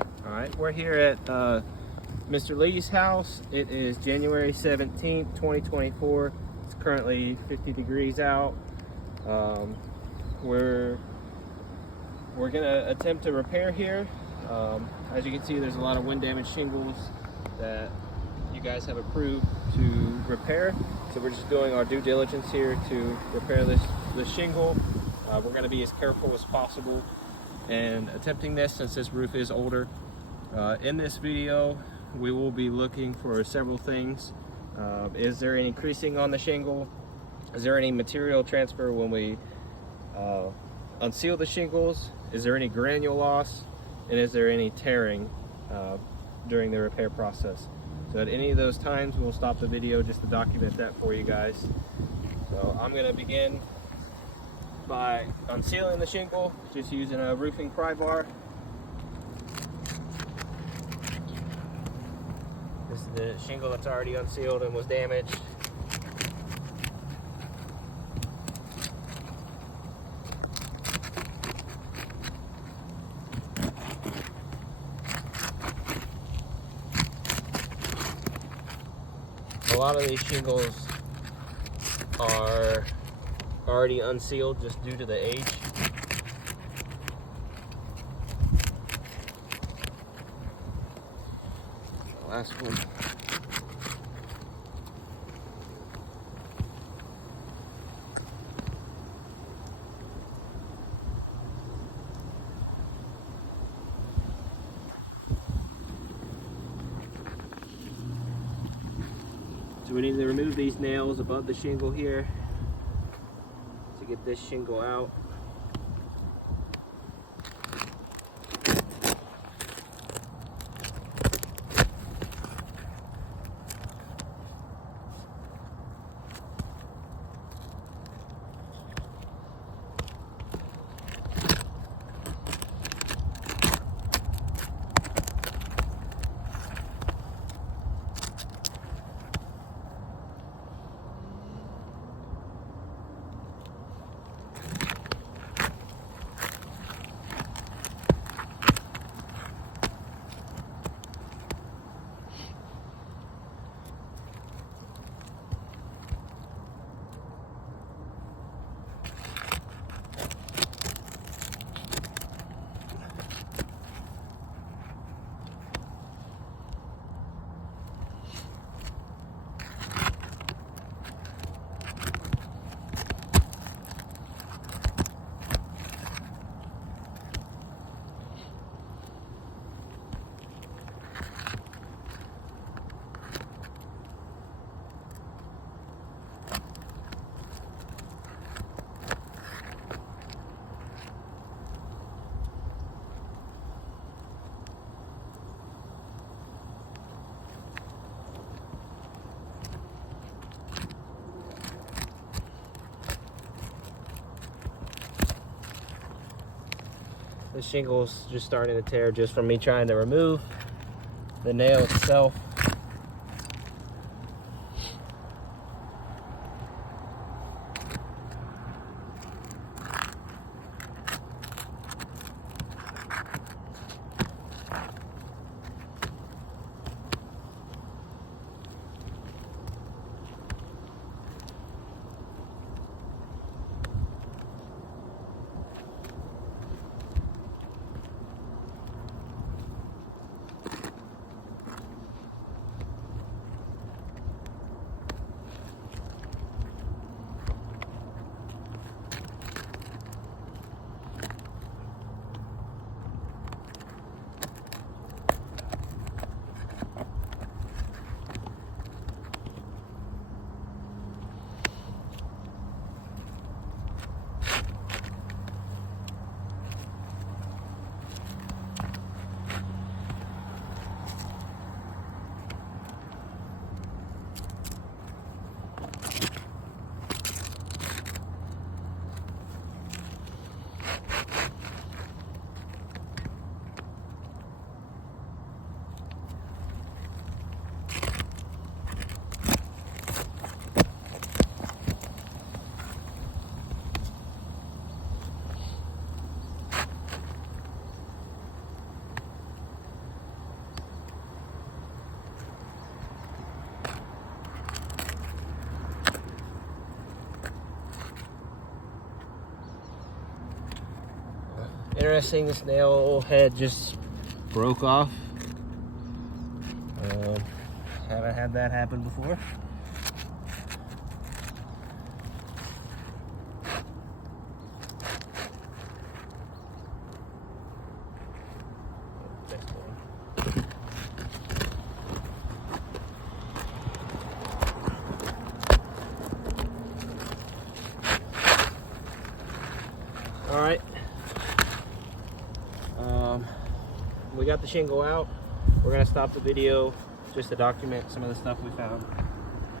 All right, we're here at Mr. Lee's house. It is January 17th, 2024. It's currently 50 degrees out. We're gonna attempt to repair here. As you can see, there's a lot of wind damage shingles that you guys have approved to repair. So we're just doing our due diligence here to repair this shingle. We're gonna be as careful as possible and attempting this since this roof is older. In this video, we will be looking for several things. Is there any creasing on the shingle? Is there any material transfer when we unseal the shingles? Is there any granule loss? And is there any tearing during the repair process? So at any of those times, we'll stop the video just to document that for you guys. So I'm gonna begin by unsealing the shingle, just using a roofing pry bar. This is the shingle that's already unsealed and was damaged. A lot of these shingles are already unsealed just due to the age. The last one. So we need to remove these nails above the shingle here to get this shingle out. The shingle's just starting to tear just from me trying to remove the nail itself. Interesting, this nail head just broke off. Haven't had that happen before. All right. We got the shingle out. We're gonna stop the video just to document some of the stuff we found.